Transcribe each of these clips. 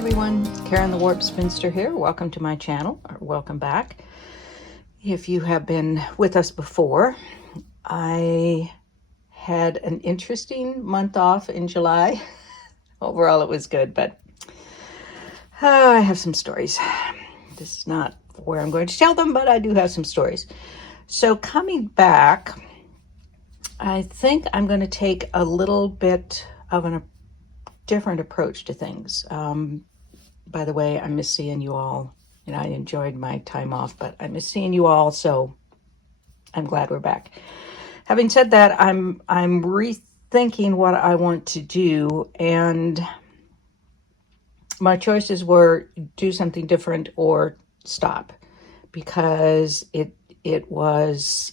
everyone, Karen the Warp Spinster here. Welcome to my channel, or welcome back. If you have been with us before, I had an interesting month off in July. Overall, it was good, but I have some stories. This is not where I'm going to tell them, but I do have some stories. So coming back, I think I'm going to take a little bit of a different approach to things. By the way, I miss seeing you all. I enjoyed my time off, but I miss seeing you all, so I'm glad we're back. Having said that, I'm rethinking what I want to do, and my choices were do something different or stop, because it was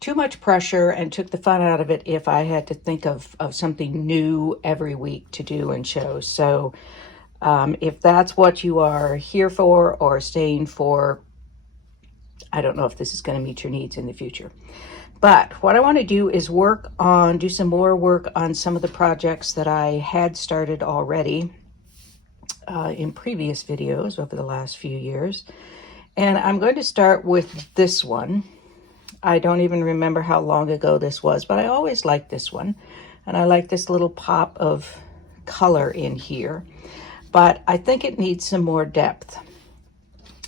too much pressure and took the fun out of it if I had to think of something new every week to do and show. So if that's what you are here for or staying for, I don't know if this is going to meet your needs in the future. But what I want to do is do some more work on some of the projects that I had started already in previous videos over the last few years. And I'm going to start with this one. I don't even remember how long ago this was, but I always liked this one. And I like this little pop of color in here. But I think it needs some more depth.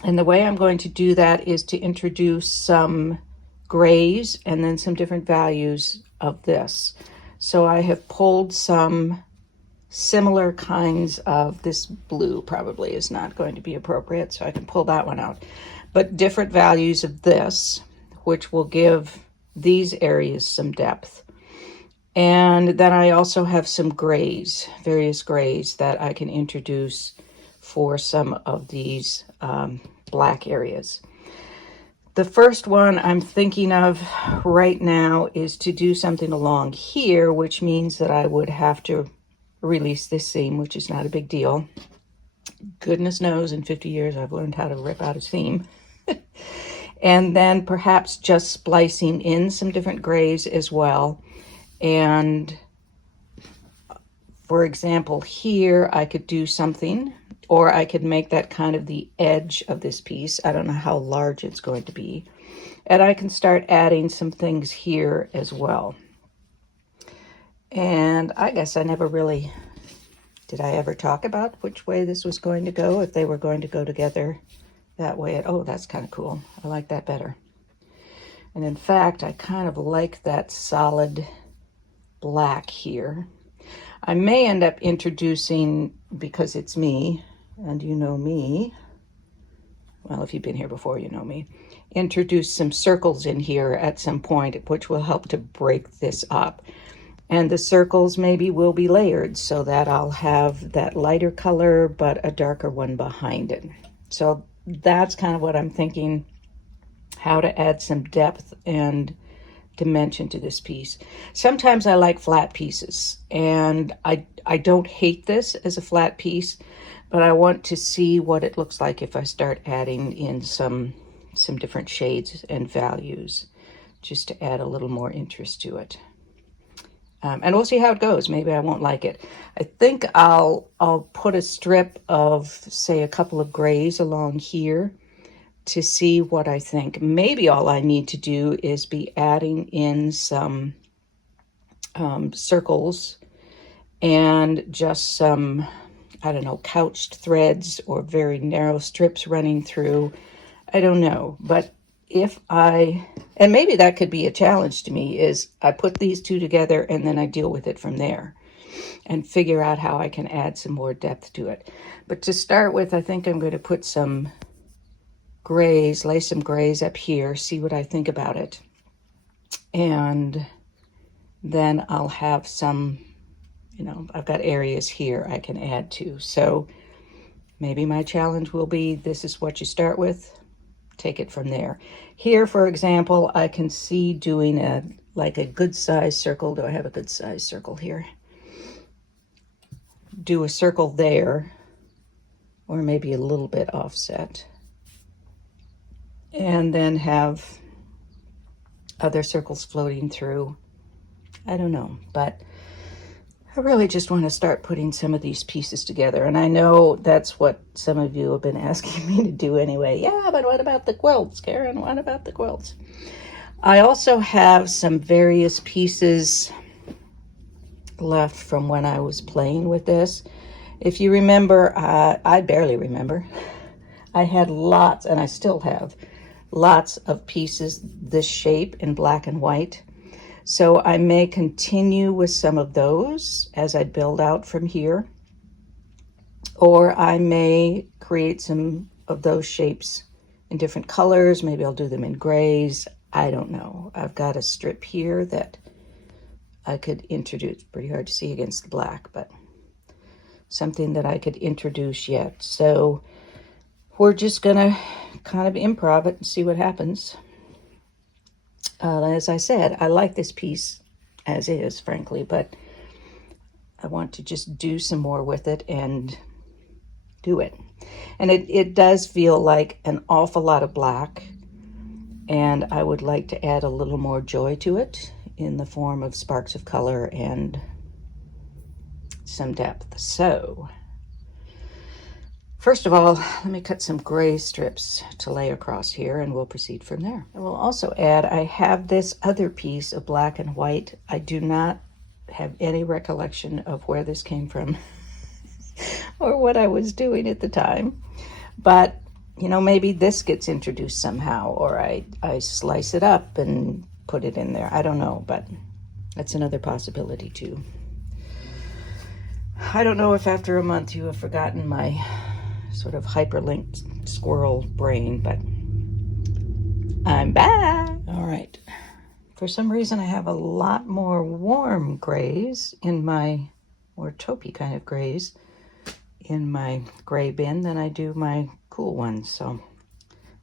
And the way I'm going to do that is to introduce some grays and then some different values of this. So I have pulled some similar kinds of, this blue probably is not going to be appropriate, so I can pull that one out. But different values of this, which will give these areas some depth. And then I also have some grays, various grays that I can introduce for some of these black areas. The first one I'm thinking of right now is to do something along here, which means that I would have to release this seam, which is not a big deal. Goodness knows, in 50 years, I've learned how to rip out a seam. And then perhaps just splicing in some different grays as well. And for example, here I could do something, or I could make that kind of the edge of this piece. I don't know how large it's going to be. And I can start adding some things here as well. And I guess I never really, did I ever talk about which way this was going to go, if they were going to go together that way? Oh, that's kind of cool. I like that better. And in fact, I kind of like that solid black here. I may end up introducing, because it's me, and you know me, well, if you've been here before, you know me, introduce some circles in here at some point, which will help to break this up. And the circles maybe will be layered so that I'll have that lighter color, but a darker one behind it. So that's kind of what I'm thinking, how to add some depth and dimension to this piece. Sometimes I like flat pieces, and I don't hate this as a flat piece, but I want to see what it looks like if I start adding in some different shades and values, just to add a little more interest to it. And we'll see how it goes. Maybe I won't like it. I think I'll put a strip of, say, a couple of grays along here to see what I think. Maybe all I need to do is be adding in some circles and just some, I don't know, couched threads or very narrow strips running through. I don't know, but and maybe that could be a challenge to me, is I put these two together and then I deal with it from there and figure out how I can add some more depth to it. But to start with, I think I'm going to put some grays, lay some grays up here, see what I think about it. And then I'll have some, I've got areas here I can add to. So maybe my challenge will be, this is what you start with, take it from there. Here, for example, I can see doing a good size circle. Do I have a good size circle here? Do a circle there, or maybe a little bit offset. And then have other circles floating through. I don't know, but I really just want to start putting some of these pieces together. And I know that's what some of you have been asking me to do anyway. Yeah, but what about the quilts, Karen? What about the quilts? I also have some various pieces left from when I was playing with this. If you remember, I barely remember. I had lots, and I still have lots of pieces this shape in black and white. So I may continue with some of those as I build out from here, or I may create some of those shapes in different colors. Maybe I'll do them in grays. I don't know. I've got a strip here that I could introduce. Pretty hard to see against the black, but something that I could introduce yet. So we're just gonna kind of improv it and see what happens. As I said, I like this piece as is, frankly, but I want to just do some more with it and do it. And it does feel like an awful lot of black, and I would like to add a little more joy to it in the form of sparks of color and some depth. So first of all, let me cut some gray strips to lay across here, and we'll proceed from there. I will also add, I have this other piece of black and white. I do not have any recollection of where this came from or what I was doing at the time. But, you know, maybe this gets introduced somehow, or I slice it up and put it in there. I don't know, but that's another possibility too. I don't know if after a month you have forgotten my sort of hyperlinked squirrel brain, but I'm back. All right. For some reason, I have a lot more warm grays in my, or taupey kind of grays, in my gray bin than I do my cool ones. So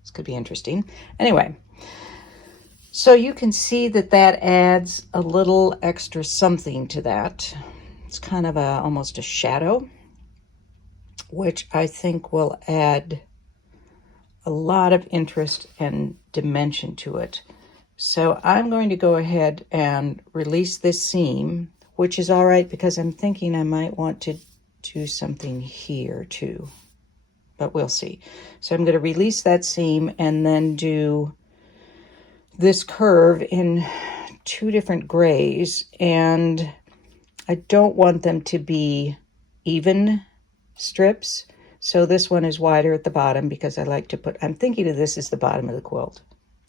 this could be interesting. Anyway, so you can see that that adds a little extra something to that. It's kind of almost a shadow, which I think will add a lot of interest and dimension to it. So I'm going to go ahead and release this seam, which is all right because I'm thinking I might want to do something here too, but we'll see. So I'm going to release that seam and then do this curve in two different grays, and I don't want them to be even strips. So this one is wider at the bottom because I like to put, I'm thinking of this as the bottom of the quilt.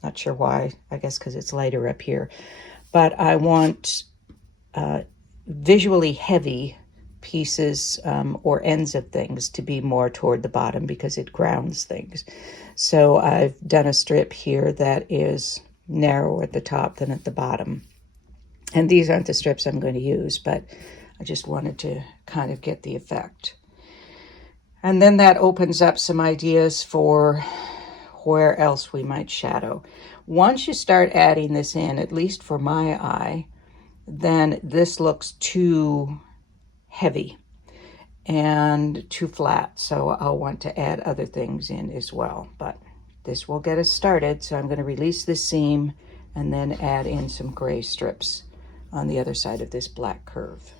Not sure why, I guess because it's lighter up here. But I want visually heavy pieces or ends of things to be more toward the bottom because it grounds things. So I've done a strip here that is narrower at the top than at the bottom. And these aren't the strips I'm going to use, but I just wanted to kind of get the effect. And then that opens up some ideas for where else we might shadow. Once you start adding this in, at least for my eye, then this looks too heavy and too flat. So I'll want to add other things in as well. But this will get us started. So I'm going to release this seam and then add in some gray strips on the other side of this black curve.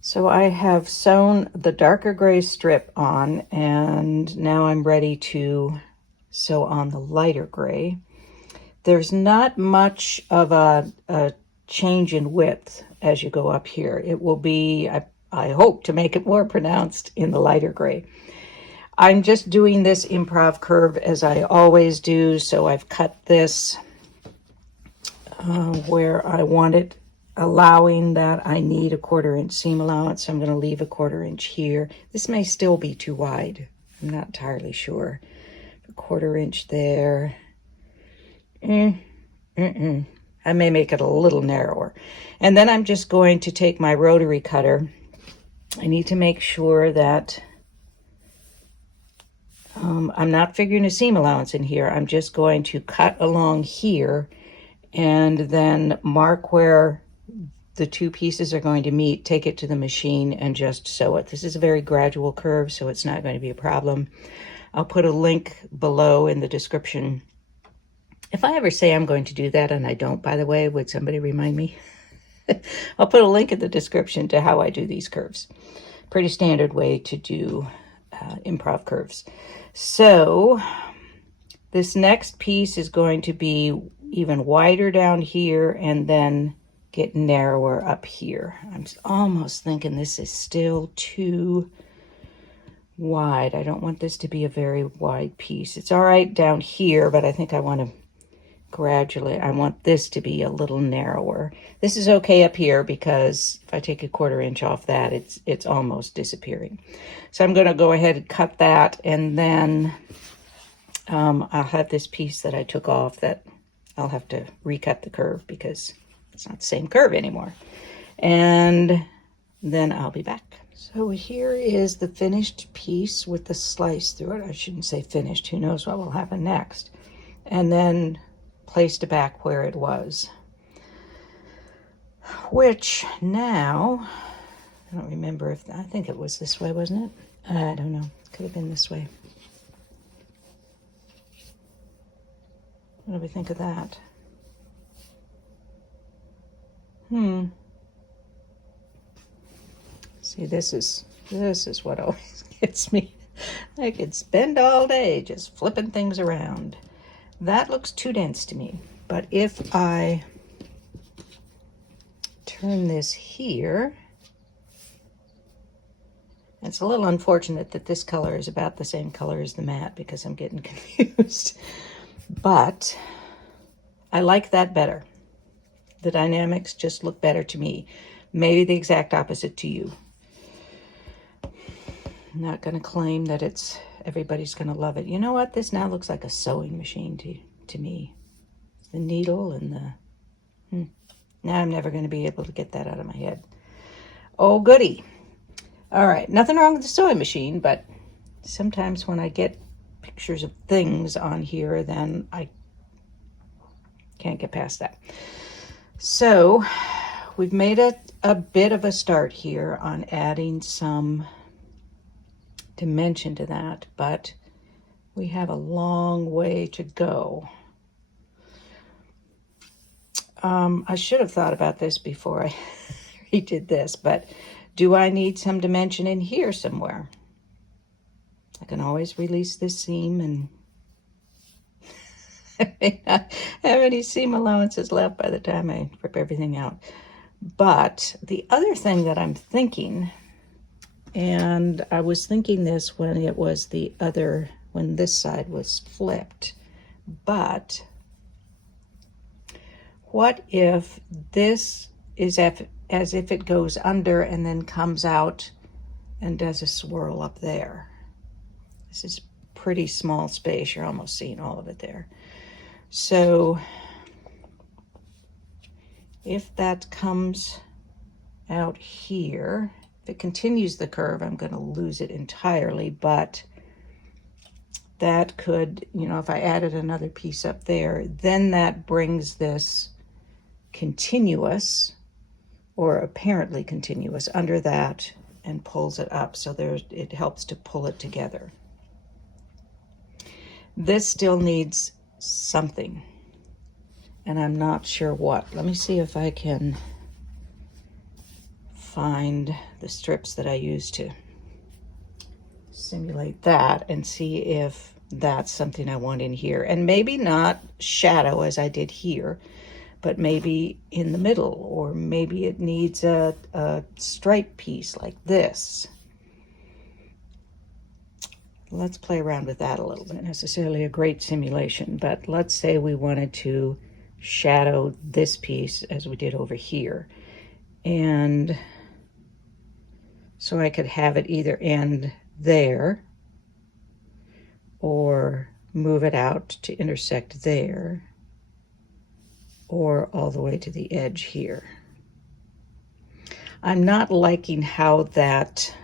So I have sewn the darker gray strip on, and now I'm ready to sew on the lighter gray. There's not much of a change in width as you go up here. It will be, I hope to make it more pronounced in the lighter gray. I'm just doing this improv curve as I always do, so I've cut this where I want it, allowing that I need a 1/4 inch seam allowance. So I'm going to leave a 1/4 inch here. This may still be too wide. I'm not entirely sure. A 1/4 inch there. I may make it a little narrower. And then I'm just going to take my rotary cutter. I need to make sure that I'm not figuring a seam allowance in here. I'm just going to cut along here and then mark where the two pieces are going to meet, take it to the machine and just sew it. This is a very gradual curve, so it's not going to be a problem. I'll put a link below in the description. If I ever say I'm going to do that and I don't, by the way, would somebody remind me? I'll put a link in the description to how I do these curves. Pretty standard way to do improv curves. So this next piece is going to be even wider down here and then get narrower up here. I'm almost thinking this is still too wide. I don't want this to be a very wide piece. It's all right down here, but I think I want to gradually, I want this to be a little narrower. This is okay up here because if I take a 1/4 inch off that, it's almost disappearing. So I'm going to go ahead and cut that, and then I'll have this piece that I took off that I'll have to recut the curve because it's not the same curve anymore. And then I'll be back. So here is the finished piece with the slice through it. I shouldn't say finished. Who knows what will happen next. And then placed it back where it was. Which now, I don't remember if, I think it was this way, wasn't it? I don't know. It could have been this way. What do we think of that? See, this is what always gets me. I could spend all day just flipping things around. That looks too dense to me. But if I turn this here, it's a little unfortunate that this color is about the same color as the matte because I'm getting confused. But I like that better. The dynamics just look better to me. Maybe the exact opposite to you. I'm not going to claim that everybody's going to love it. You know what? This now looks like a sewing machine to me. The needle and the... Now I'm never going to be able to get that out of my head. Oh, goody. All right. Nothing wrong with the sewing machine, but sometimes when I get pictures of things on here, then I can't get past that. So we've made a bit of a start here on adding some dimension to that, but we have a long way to go. I should have thought about this before I redid this, but do I need some dimension in here somewhere? I can always release this seam, and I may not have any seam allowances left by the time I rip everything out. But the other thing that I'm thinking, and I was thinking this when it was when this side was flipped, but what if this is as if it goes under and then comes out and does a swirl up there? This is pretty small space. You're almost seeing all of it there. So if that comes out here, if it continues the curve, I'm going to lose it entirely, but that could, if I added another piece up there, then that brings this continuous, or apparently continuous, under that and pulls it up. So it helps to pull it together. This still needs something, and I'm not sure what. Let me see if I can find the strips that I used to simulate that and see if that's something I want in here. And maybe not shadow as I did here, but maybe in the middle, or maybe it needs a stripe piece like this. Let's play around with that a little bit. Not necessarily a great simulation, but let's say we wanted to shadow this piece as we did over here. And so I could have it either end there or move it out to intersect there, or all the way to the edge here. I'm not liking how that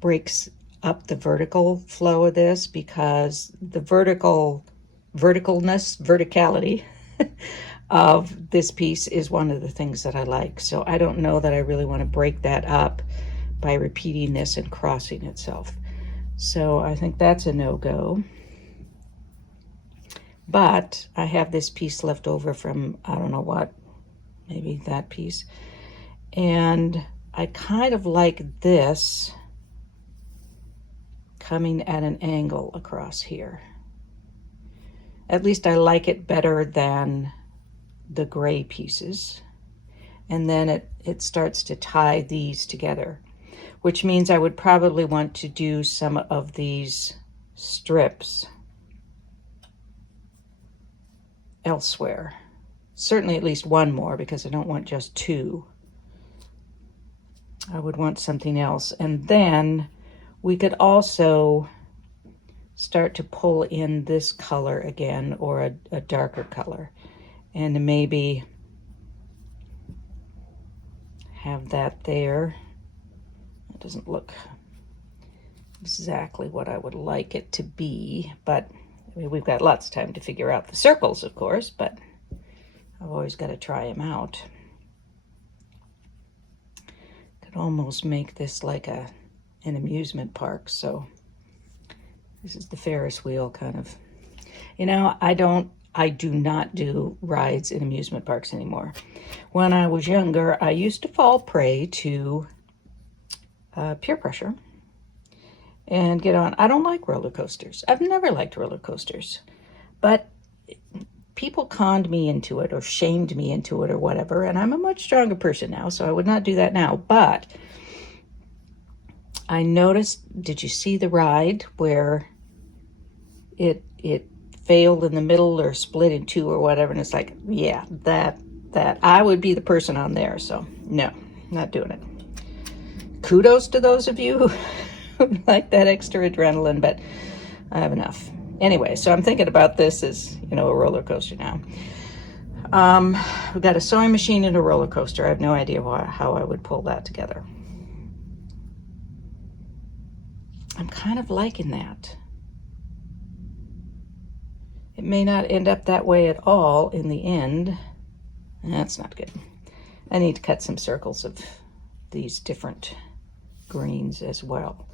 breaks up the vertical flow of this, because the verticality of this piece is one of the things that I like. So I don't know that I really want to break that up by repeating this and crossing itself. So I think that's a no-go. But I have this piece left over from, I don't know what, maybe that piece. And I kind of like this coming at an angle across here. At least I like it better than the gray pieces. And then it starts to tie these together, which means I would probably want to do some of these strips elsewhere. Certainly at least one more, because I don't want just two. I would want something else. And then we could also start to pull in this color again, or a darker color, and maybe have that there. It doesn't look exactly what I would like it to be, but I mean, we've got lots of time to figure out the circles, of course, but I've always got to try them out. Could almost make this like an amusement park. So this is the Ferris wheel kind of. You know, I do not do rides in amusement parks anymore. When I was younger, I used to fall prey to peer pressure and get on. I don't like roller coasters. I've never liked roller coasters, but people conned me into it or shamed me into it or whatever, and I'm a much stronger person now, so I would not do that now. But I noticed, did you see the ride where it failed in the middle or split in two or whatever? And it's like, yeah, that I would be the person on there. So no, not doing it. Kudos to those of you who like that extra adrenaline, but I have enough. Anyway, so I'm thinking about this as, you know, a roller coaster now. We've got a sewing machine and a roller coaster. I have no idea how I would pull that together. I'm kind of liking that. It may not end up that way at all in the end. That's not good. I need to cut some circles of these different greens as well.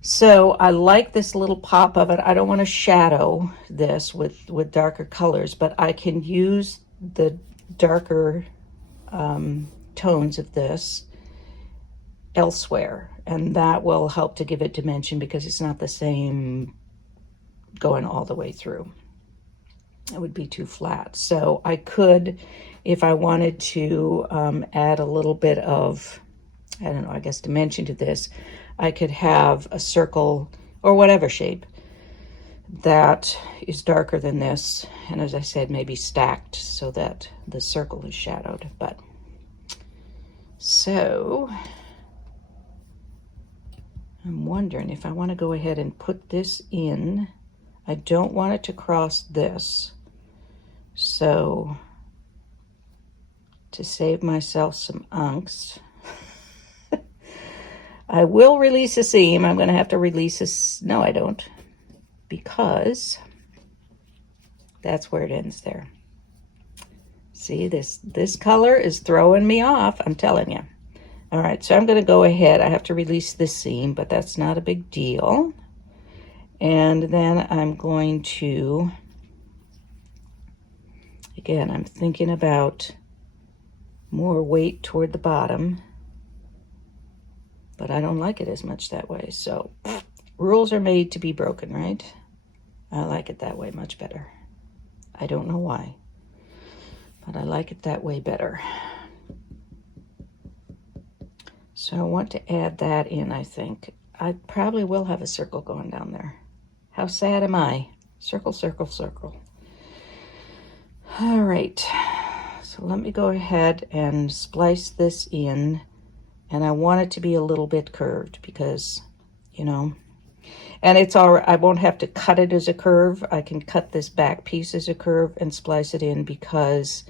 So I like this little pop of it. I don't want to shadow this with darker colors, but I can use the darker tones of this elsewhere, and that will help to give it dimension, because it's not the same going all the way through. It would be too flat. So I could, if I wanted to add a little bit of, I don't know, I guess dimension to this, I could have a circle or whatever shape that is darker than this, and as I said, maybe stacked so that the circle is shadowed. But so I'm wondering if I want to go ahead and put this in. I don't want it to cross this, so to save myself some angst, I will release a seam. I'm going to have to release a, no, I don't, because that's where it ends there. See, this color is throwing me off, I'm telling you. All right, so I'm going to go ahead. I have to release this seam, but that's not a big deal. And then I'm going to, again, I'm thinking about more weight toward the bottom, but I don't like it as much that way. So rules are made to be broken, right? I like it that way much better. I don't know why, but I like it that way better. So I want to add that in, I think. I probably will have a circle going down there. How sad am I? Circle, circle, circle. All right, so let me go ahead and splice this in. And I want it to be a little bit curved because, you know, and it's all right. I won't have to cut it as a curve. I can cut this back piece as a curve and splice it in, because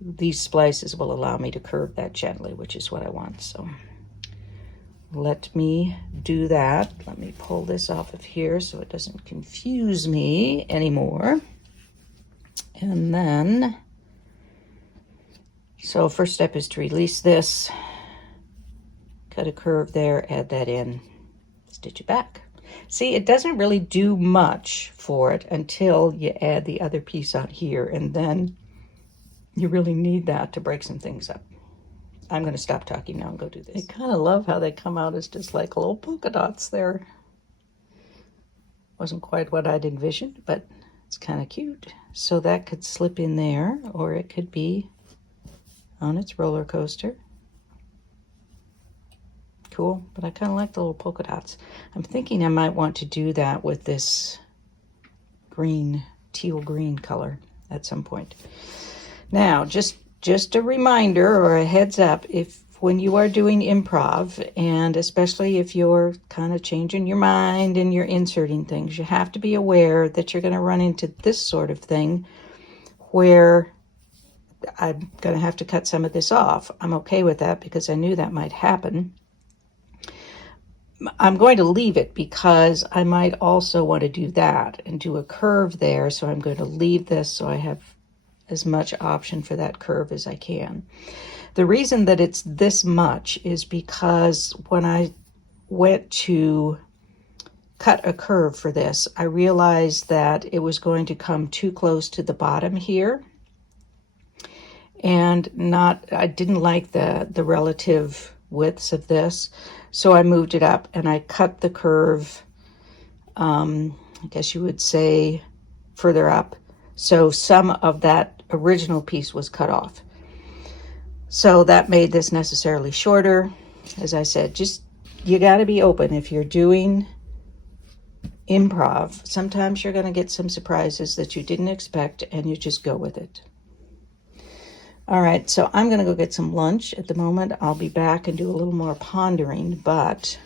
these splices will allow me to curve that gently, which is what I want. So let me do that. Let me pull this off of here so it doesn't confuse me anymore. And then, so first step is to release this, cut a curve there, add that in, stitch it back. See, it doesn't really do much for it until you add the other piece on here, and then You really need that to break some things up. I'm going to stop talking now and go do this. I kind of love how they come out as just like little polka dots there. Wasn't quite what I'd envisioned, but it's kind of cute. So that could slip in there, or it could be on its roller coaster. Cool, but I kind of like the little polka dots. I'm thinking I might want to do that with this green, teal green color at some point. Now, just a reminder or a heads up, if when you are doing improv, and especially if you're kind of changing your mind and you're inserting things, you have to be aware that you're going to run into this sort of thing where I'm going to have to cut some of this off. I'm okay with that because I knew that might happen. I'm going to leave it because I might also want to do that and do a curve there. So I'm going to leave this so I have as much option for that curve as I can. The reason that it's this much is because when I went to cut a curve for this, I realized that it was going to come too close to the bottom here. And I didn't like the relative widths of this. So I moved it up and I cut the curve, I guess you would say further up. So some of that original piece was cut off. So that made this necessarily shorter. As I said, you got to be open. If you're doing improv, sometimes you're going to get some surprises that you didn't expect and you just go with it. All right, so I'm going to go get some lunch at the moment. I'll be back and do a little more pondering, but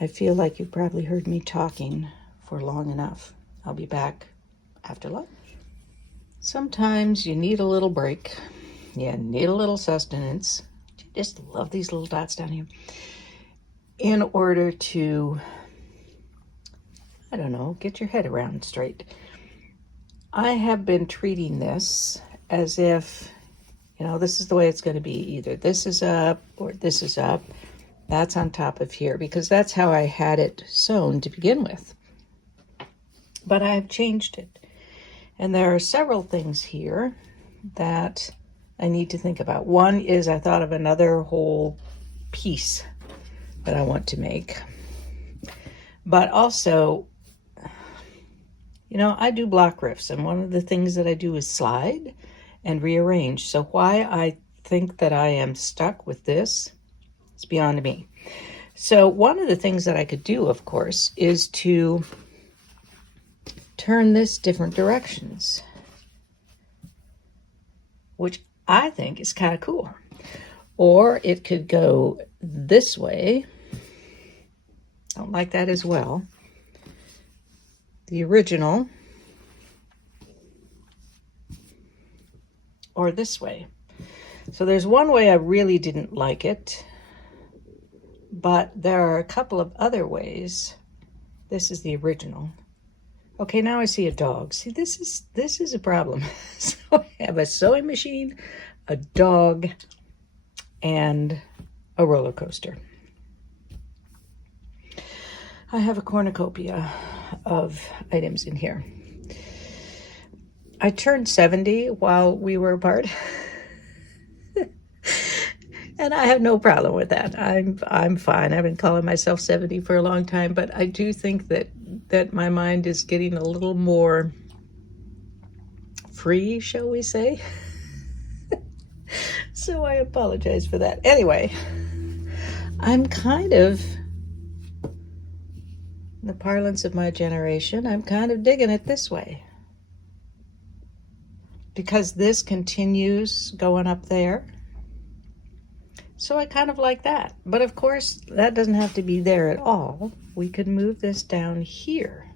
I feel like you've probably heard me talking for long enough. I'll be back after lunch. Sometimes you need a little break. You need a little sustenance. I just love these little dots down here. In order to, I don't know, get your head around straight. I have been treating this as if, this is the way it's going to be. Either this is up or this is up. That's on top of here because that's how I had it sewn to begin with. But I've changed it. And there are several things here that I need to think about. One is I thought of another whole piece that I want to make. But also, I do block riffs. And one of the things that I do is slide and rearrange. So why I think that I am stuck with this is beyond me. So one of the things that I could do, of course, is to turn this different directions, which I think is kind of cool. Or it could go this way. Don't like that as well. The original. Or this way. So there's one way I really didn't like it, but there are a couple of other ways. This is the original. Okay, now I see a dog. See, this is a problem. So I have a sewing machine, a dog, and a roller coaster. I have a cornucopia of items in here. I turned 70 while we were apart. And I have no problem with that. I'm fine. I've been calling myself 70 for a long time, but I do think that my mind is getting a little more free, shall we say? So I apologize for that. Anyway, I'm kind of, in the parlance of my generation, I'm kind of digging it this way. Because this continues going up there. So I kind of like that. But of course, that doesn't have to be there at all. We could move this down here,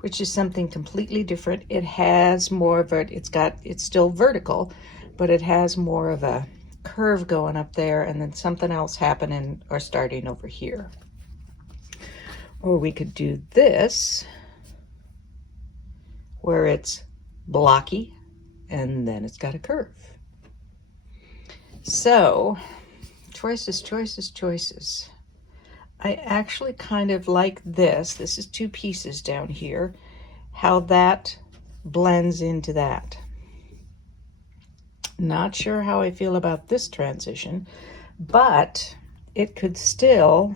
which is something completely different. It has more of a, it's still vertical, but it has more of a curve going up there and then something else happening or starting over here. Or we could do this, where it's blocky and then it's got a curve. So, choices. I actually kind of like this. This is two pieces down here. How that blends into that. Not sure how I feel about this transition, but it could still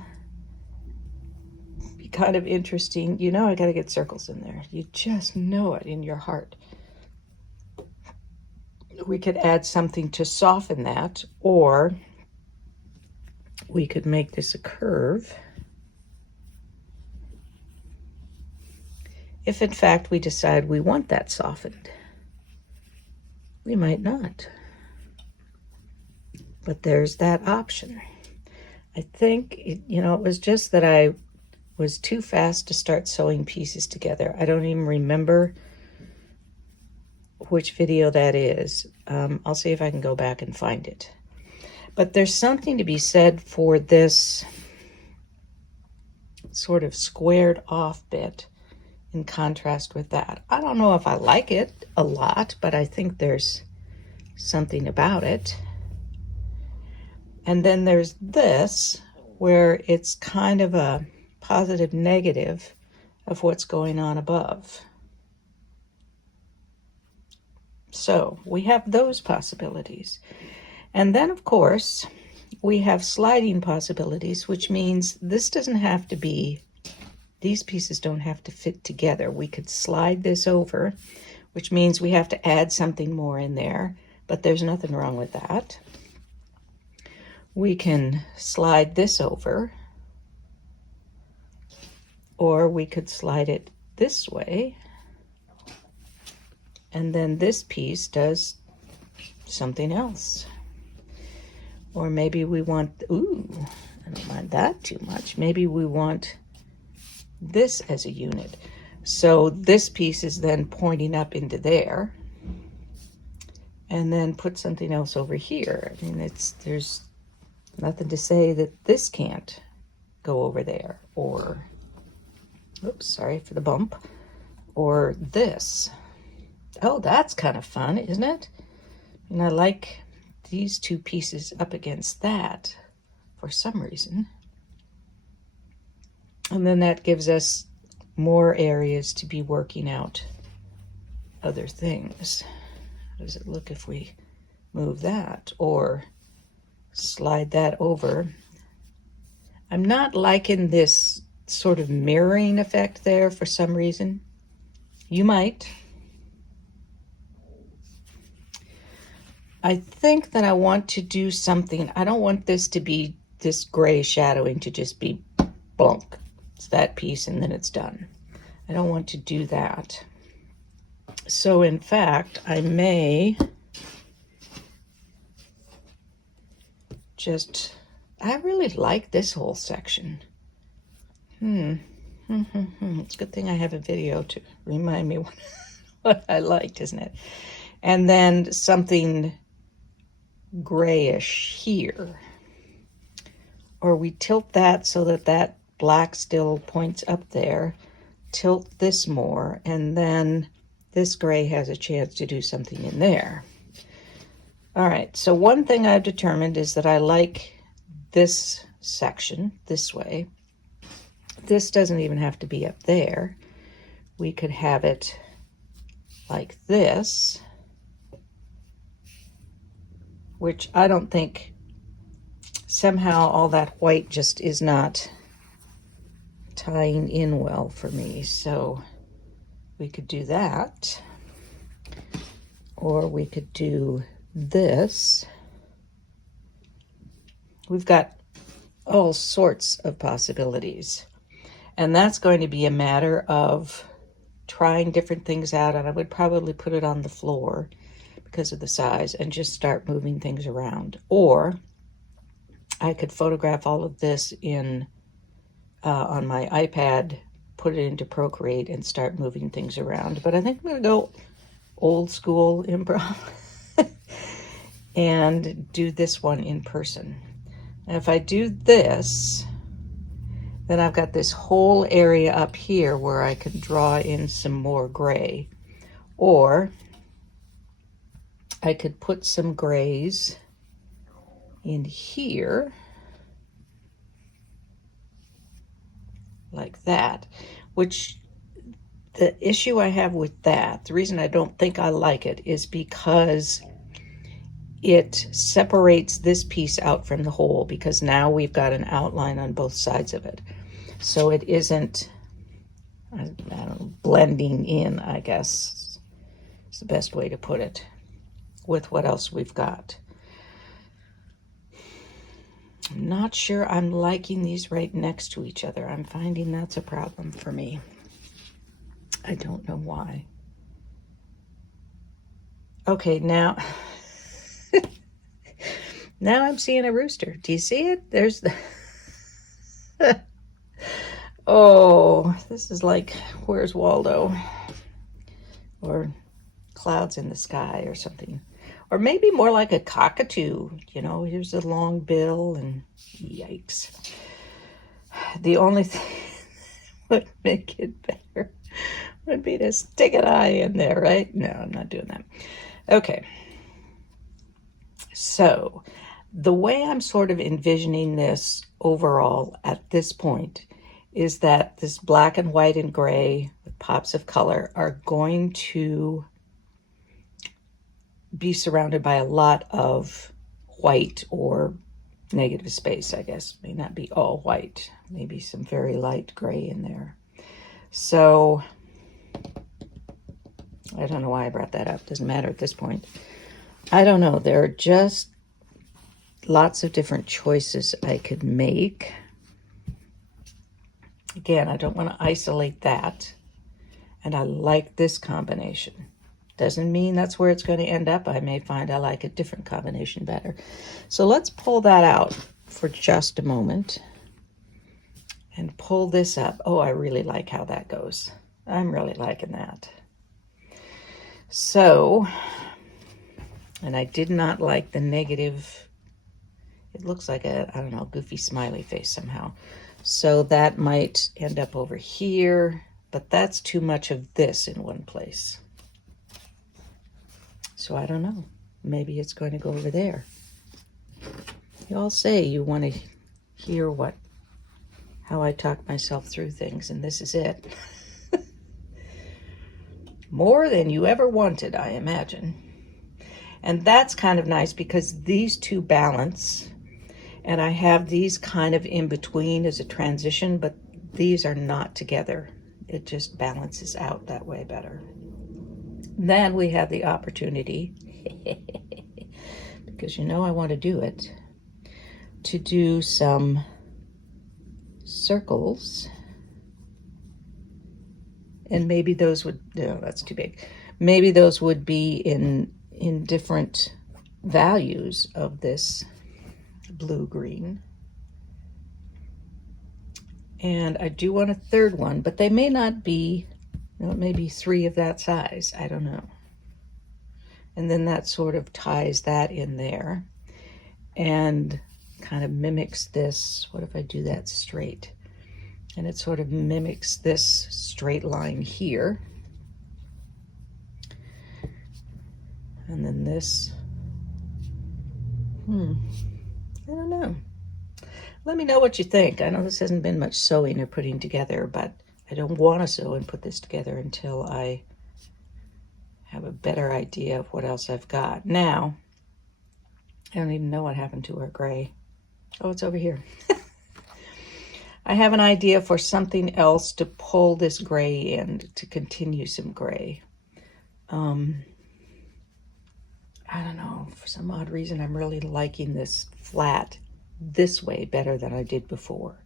be kind of interesting. You know, I got to get circles in there. You just know it in your heart. We could add something to soften that, or we could make this a curve. If in fact we decide we want that softened. We might not. But there's that option. I think, it was just that I was too fast to start sewing pieces together. I don't even remember which video that is. I'll see if I can go back and find it. But there's something to be said for this sort of squared off bit in contrast with that. I don't know if I like it a lot, but I think there's something about it. And then there's this, where it's kind of a positive negative of what's going on above. So we have those possibilities. And then, of course, we have sliding possibilities, which means this doesn't have to be, these pieces don't have to fit together. We could slide this over, which means we have to add something more in there, but there's nothing wrong with that. We can slide this over, or we could slide it this way, and then this piece does something else. Or maybe we want, ooh, I don't mind that too much. Maybe we want this as a unit. So this piece is then pointing up into there, and then put something else over here. I mean, there's nothing to say that this can't go over there, or, oops, sorry for the bump, or this. Oh, that's kind of fun, isn't it? And I like these two pieces up against that for some reason. And then that gives us more areas to be working out other things. How does it look if we move that or slide that over? I'm not liking this sort of mirroring effect there for some reason. You might. I think that I want to do something. I don't want this to be, this gray shadowing to just be blunk. It's that piece and then it's done. I don't want to do that. So in fact, I may just, I really like this whole section. It's a good thing I have a video to remind me what I liked, isn't it? And then something grayish here. Or we tilt that so that that black still points up there. Tilt this more, and then this gray has a chance to do something in there. All right, so one thing I've determined is that I like this section this way. This doesn't even have to be up there. We could have it like this, which I don't think, somehow all that white just is not tying in well for me. So we could do that, or we could do this. We've got all sorts of possibilities, and that's going to be a matter of trying different things out. And I would probably put it on the floor because of the size and just start moving things around. Or I could photograph all of this in on my iPad, put it into Procreate, and start moving things around. But I think I'm going to go old school improv and do this one in person. And if I do this, then I've got this whole area up here where I can draw in some more gray. Or I could put some grays in here, like that, which the issue I have with that, the reason I don't think I like it, is because it separates this piece out from the whole, because now we've got an outline on both sides of it. So it isn't, I don't know, blending in, I guess is the best way to put it, with what else we've got. I'm not sure I'm liking these right next to each other. I'm finding that's a problem for me. I don't know why. Okay, now now I'm seeing a rooster. Do you see it? There's the oh, this is like Where's Waldo, or Clouds in the Sky or something. Or maybe more like a cockatoo, you know, here's a long bill, and yikes. The only thing that would make it better would be to stick an eye in there, right? No, I'm not doing that. Okay. So the way I'm sort of envisioning this overall at this point is that this black and white and gray with pops of color are going to be surrounded by a lot of white or negative space, I guess. May not be all white, maybe some very light gray in there. So I don't know why I brought that up. Doesn't matter at this point. I don't know. There are just lots of different choices I could make. Again, I don't want to isolate that. And I like this combination. Doesn't mean that's where it's going to end up. I may find I like a different combination better. So let's pull that out for just a moment and pull this up. Oh, I really like how that goes. I'm really liking that. So, and I did not like the negative. It looks like a, I don't know, goofy smiley face somehow. So that might end up over here, but that's too much of this in one place. So I don't know. Maybe it's going to go over there. You all say you want to hear how I talk myself through things, and this is it. More than you ever wanted, I imagine. And that's kind of nice because these two balance, and I have these kind of in between as a transition, but these are not together. It just balances out that way better. Then we have the opportunity, because you know I want to do it, to do some circles. And maybe those would, no, that's too big. Maybe those would be in different values of this blue-green. And I do want a third one, but they may not be, you know, it may be 3 of that size. I don't know. And then that sort of ties that in there and kind of mimics this. What if I do that straight? And it sort of mimics this straight line here. And then this, I don't know. Let me know what you think. I know this hasn't been much sewing or putting together, but I don't want to sew and put this together until I have a better idea of what else I've got. Now, I don't even know what happened to our gray. Oh, it's over here. I have an idea for something else to pull this gray in, to continue some gray. I don't know, for some odd reason, I'm really liking this flat this way better than I did before.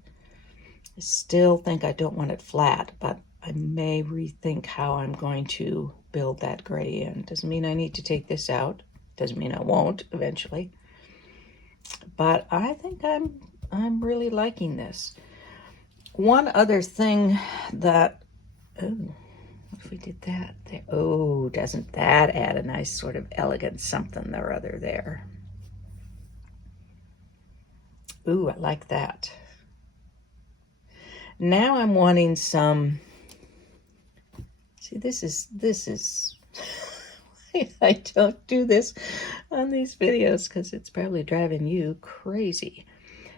I still think I don't want it flat, but I may rethink how I'm going to build that gray in. Doesn't mean I need to take this out. Doesn't mean I won't eventually. But I think I'm really liking this. One other thing that, oh, what if we did that there? Oh, doesn't that add a nice sort of elegant something or other there? Ooh, I like that. Now I'm wanting some, see, this is I don't do this on these videos because it's probably driving you crazy.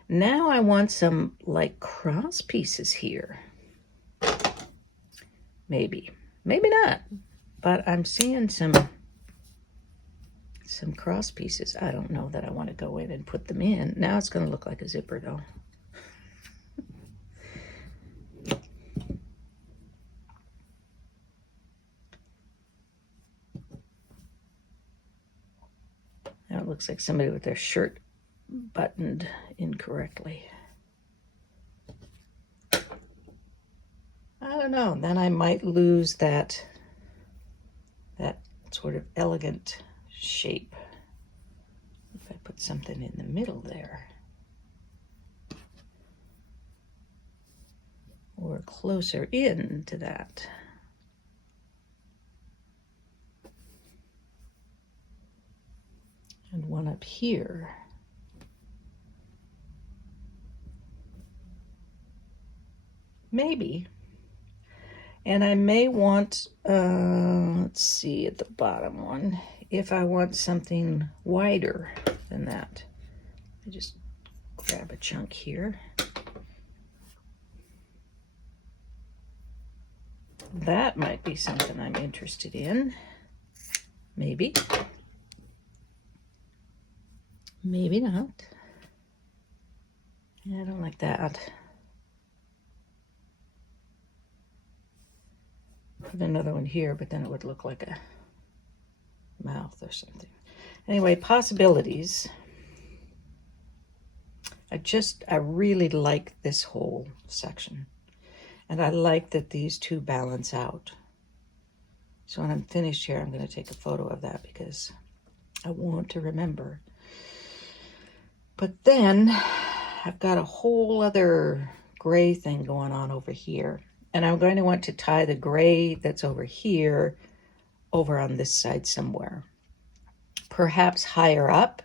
Now I want some like cross pieces here. Maybe. Maybe not, but I'm seeing some cross pieces. I don't know that I want to go in and put them in. Now it's going to look like a zipper though. Now it looks like somebody with their shirt buttoned incorrectly. I don't know. Then I might lose that sort of elegant shape if I put something in the middle there, or closer in to that. And one up here. Maybe. And I may want, let's see, at the bottom one, if I want something wider than that. I just grab a chunk here. That might be something I'm interested in. Maybe. Maybe not. Yeah, I don't like that. Put another one here, but then it would look like a mouth or something. Anyway, possibilities. I really like this whole section. And I like that these two balance out. So when I'm finished here, I'm going to take a photo of that because I want to remember. But then I've got a whole other gray thing going on over here. And I'm going to want to tie the gray that's over here over on this side somewhere. Perhaps higher up,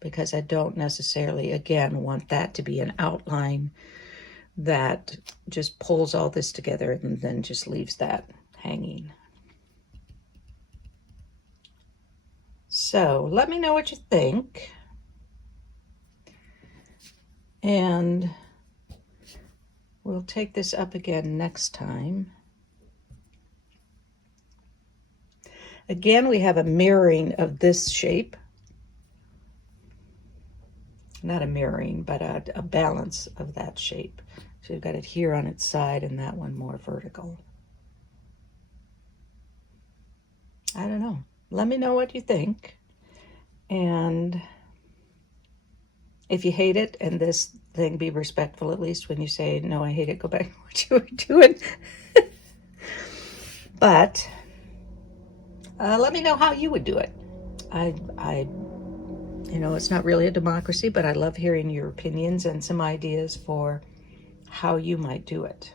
because I don't necessarily, again, want that to be an outline that just pulls all this together and then just leaves that hanging. So let me know what you think. And we'll take this up again next time. Again, we have a mirroring of this shape. Not a mirroring, but a balance of that shape. So you've got it here on its side and that one more vertical. I don't know. Let me know what you think. And if you hate it, and this thing, be respectful at least when you say, no, I hate it, go back to what you were doing. But let me know how you would do it. You know, it's not really a democracy, but I love hearing your opinions and some ideas for how you might do it.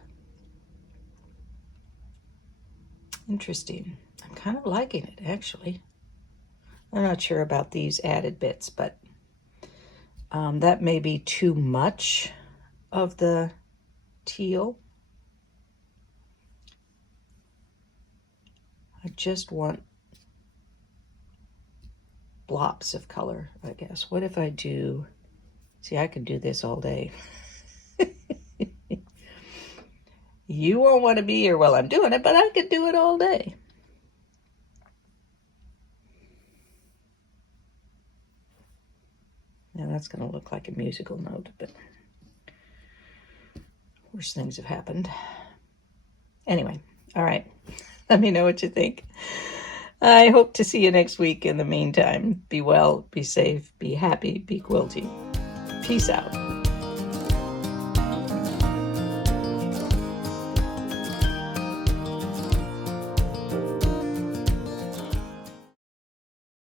Interesting. I'm kind of liking it, actually. I'm not sure about these added bits, but that may be too much of the teal. I just want blops of color, I guess. What if I do, see, I could do this all day. You won't want to be here while I'm doing it, but I could do it all day. Now that's going to look like a musical note, but worse things have happened. Anyway, all right. Let me know what you think. I hope to see you next week. In the meantime, be well, be safe, be happy, be quilty. Peace out.